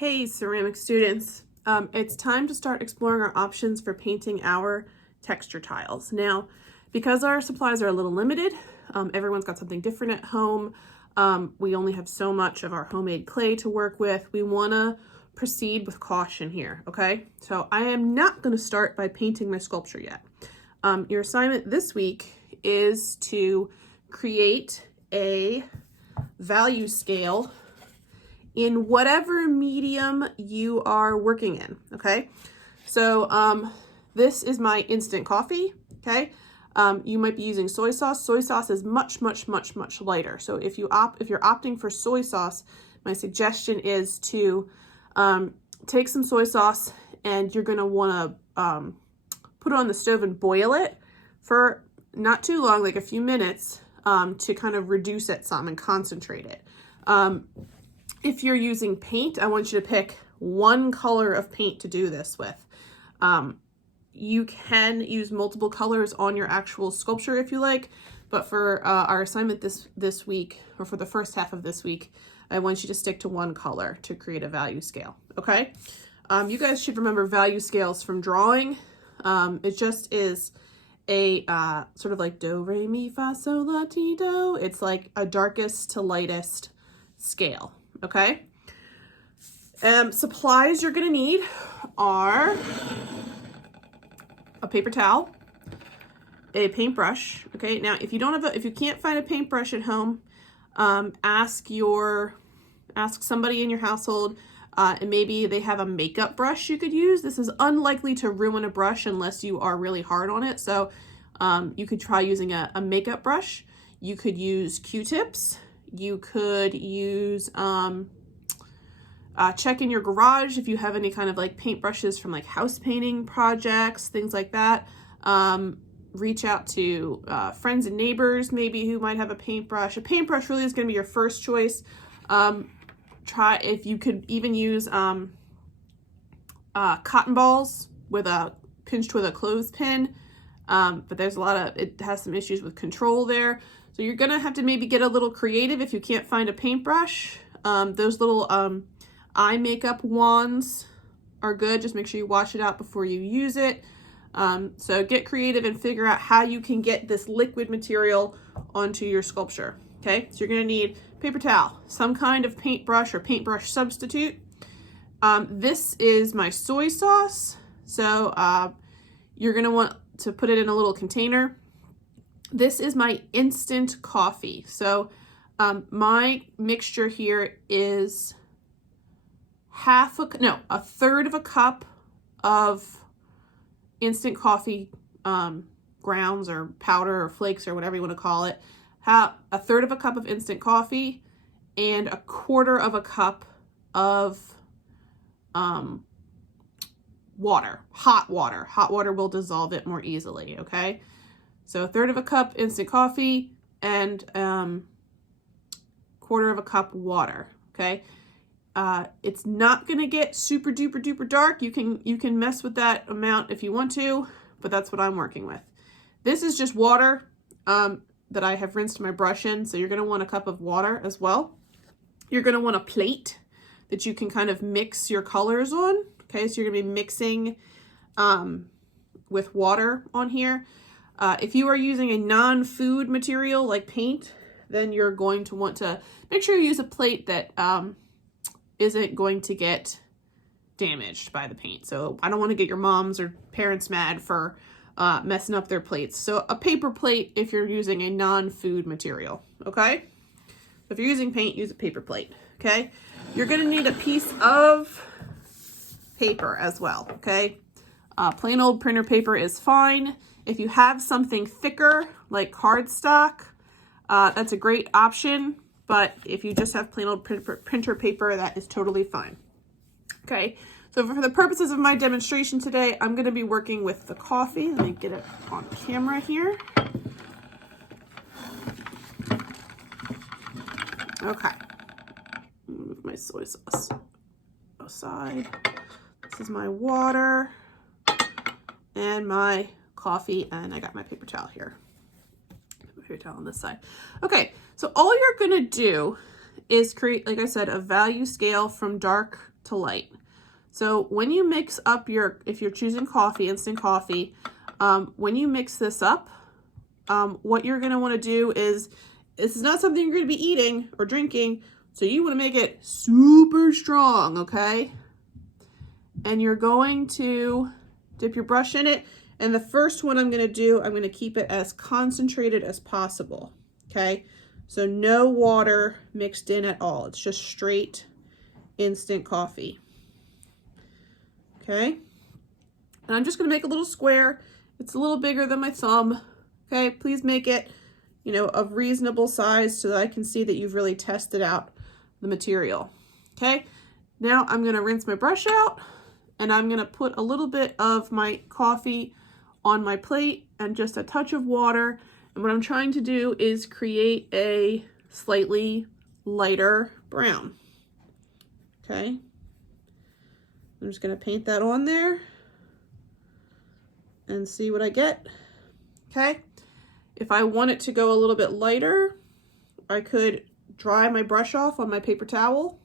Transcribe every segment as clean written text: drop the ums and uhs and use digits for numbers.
Hey, ceramic students. It's time to start exploring our options for painting our texture tiles. Now, because our supplies are a little limited, everyone's got something different at home. We only have so much of our homemade clay to work with. We want to proceed with caution here, okay? So I am not going to start by painting my sculpture yet. Your assignment this week is to create a value scale in whatever medium you are working in, okay? So this is my instant coffee, okay? You might be using soy sauce. Soy sauce is much lighter. So if you're opting for soy sauce, my suggestion is to take some soy sauce and you're gonna wanna put it on the stove and boil it for not too long, like a few minutes, to kind of reduce it some and concentrate it. If you're using paint, I want you to pick one color of paint to do this with. You can use multiple colors on your actual sculpture if you like, but for our assignment this week, or for the first half of this week, I want you to stick to one color to create a value scale, okay? You guys should remember value scales from drawing. It just is a sort of like do, re, mi, fa, sol, la, ti, do. It's like a darkest to lightest scale. Okay, supplies you're gonna need are a paper towel, a paintbrush. Okay, now if you can't find a paintbrush at home, ask somebody in your household, and maybe they have a makeup brush you could use. This is unlikely to ruin a brush unless you are really hard on it. So you could try using a makeup brush. You could use Q-tips. You could use, check in your garage if you have any kind of like paintbrushes from like house painting projects, things like that. Reach out to friends and neighbors maybe who might have a paintbrush. A paintbrush really is going to be your first choice. Try if you could even use cotton balls pinched with a clothespin. But there's it has some issues with control there. So you're gonna have to maybe get a little creative if you can't find a paintbrush. Those little eye makeup wands are good. Just make sure you wash it out before you use it. So get creative and figure out how you can get this liquid material onto your sculpture. Okay, so you're gonna need paper towel, some kind of paintbrush or paintbrush substitute. This is my soy sauce. So you're gonna want to put it in a little container. This is my instant coffee. So my mixture here is a third of a cup of instant coffee grounds or powder or flakes or whatever you want to call it. A third of a cup of instant coffee and a quarter of a cup of water, hot water. Hot water will dissolve it more easily, okay? So a third of a cup instant coffee and quarter of a cup water, okay? It's not gonna get super duper dark. You can mess with that amount if you want to, but that's what I'm working with. This is just water that I have rinsed my brush in, so you're gonna want a cup of water as well. You're gonna want a plate that you can kind of mix your colors on, okay? So you're gonna be mixing with water on here. If you are using a non-food material like paint, then you're going to want to make sure you use a plate that isn't going to get damaged by the paint. So I don't want to get your moms or parents mad for messing up their plates. So a paper plate if you're using a non-food material, okay? If you're using paint, use a paper plate, okay? You're going to need a piece of paper as well, okay? Plain old printer paper is fine. If you have something thicker, like cardstock, that's a great option. But if you just have plain old printer paper, that is totally fine. Okay, so for the purposes of my demonstration today, I'm going to be working with the coffee. Let me get it on camera here. Okay, move my soy sauce aside. This is my water and my coffee, and I got my paper towel here. Paper towel on this side. Okay, so all you're gonna do is create, like I said, a value scale from dark to light. So when you mix up if you're choosing coffee, instant coffee, when you mix this up, what you're going to want to do is, this is not something you're going to be eating or drinking, so you want to make it super strong, okay? And you're going to dip your brush in it, and the first one I'm going to do, I'm going to keep it as concentrated as possible, okay? So no water mixed in at all. It's just straight instant coffee. Okay, and I'm just going to make a little square. It's a little bigger than my thumb. Okay, please make it, you know, of reasonable size so that I can see that you've really tested out the material. Okay, now I'm going to rinse my brush out, and I'm going to put a little bit of my coffee on my plate and just a touch of water. And what I'm trying to do is create a slightly lighter brown. Okay. I'm just going to paint that on there and see what I get. Okay. If I want it to go a little bit lighter, I could dry my brush off on my paper towel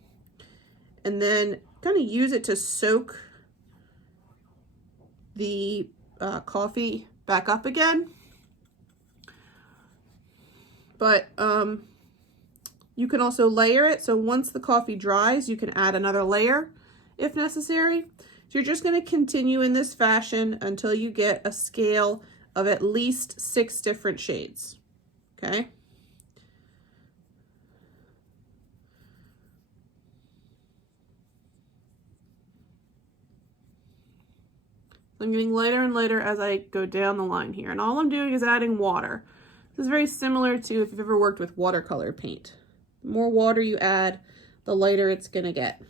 and then kind of use it to soak the coffee back up again. But you can also layer it. So once the coffee dries, you can add another layer if necessary. So you're just going to continue in this fashion until you get a scale of at least 6 different shades. Okay. I'm getting lighter and lighter as I go down the line here. And all I'm doing is adding water. This is very similar to if you've ever worked with watercolor paint. The more water you add, the lighter it's going to get.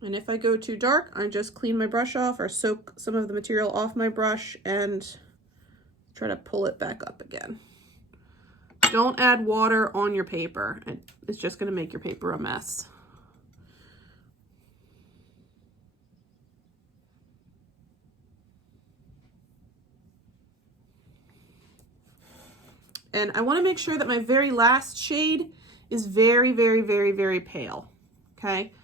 And if I go too dark, I just clean my brush off or soak some of the material off my brush and try to pull it back up again. Don't add water on your paper. It's just going to make your paper a mess. And I want to make sure that my very last shade is very, very, very, very pale. Okay.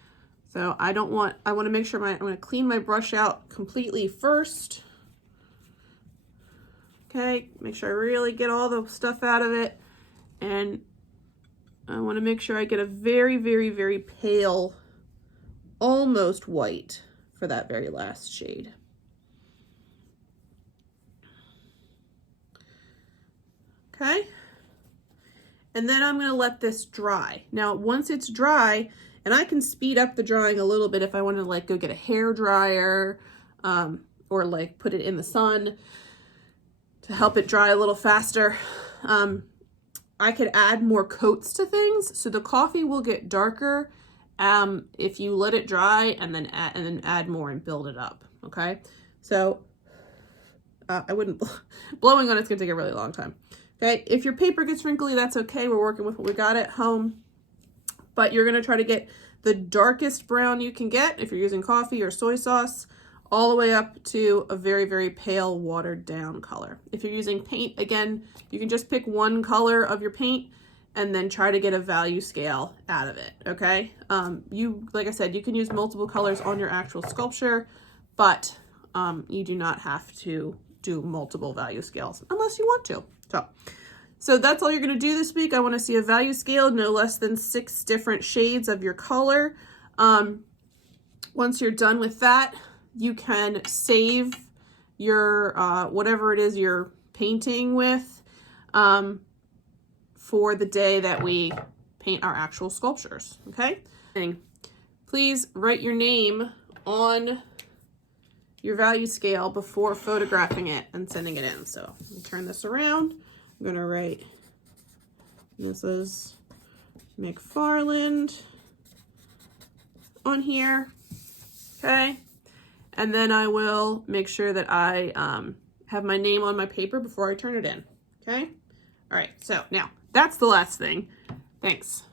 So I want to make sure I'm going to clean my brush out completely first. Okay. Make sure I really get all the stuff out of it. And I want to make sure I get a very, very, very pale, almost white for that very last shade. Okay. And then I'm going to let this dry. Now, once it's dry, and I can speed up the drying a little bit if I want to like go get a hair dryer or like put it in the sun to help it dry a little faster. I could add more coats to things, so the coffee will get darker if you let it dry and then add more and build it up. Okay, so I wouldn't blowing on it's gonna take a really long time. Okay, if your paper gets wrinkly, that's okay. We're working with what we got at home, but you're gonna try to get the darkest brown you can get if you're using coffee or soy sauce, all the way up to a very, very pale watered down color. If you're using paint, again, you can just pick one color of your paint and then try to get a value scale out of it, okay? Like I said, you can use multiple colors on your actual sculpture, but you do not have to do multiple value scales unless you want to. So that's all you're gonna do this week. I wanna see a value scale, no less than 6 different shades of your color. Once you're done with that, you can save your, whatever it is you're painting with, for the day that we paint our actual sculptures, okay? Please write your name on your value scale before photographing it and sending it in. So let me turn this around. I'm gonna write, Mrs. McFarland on here, okay? And then I will make sure that I have my name on my paper before I turn it in, okay? All right, so now that's the last thing. Thanks.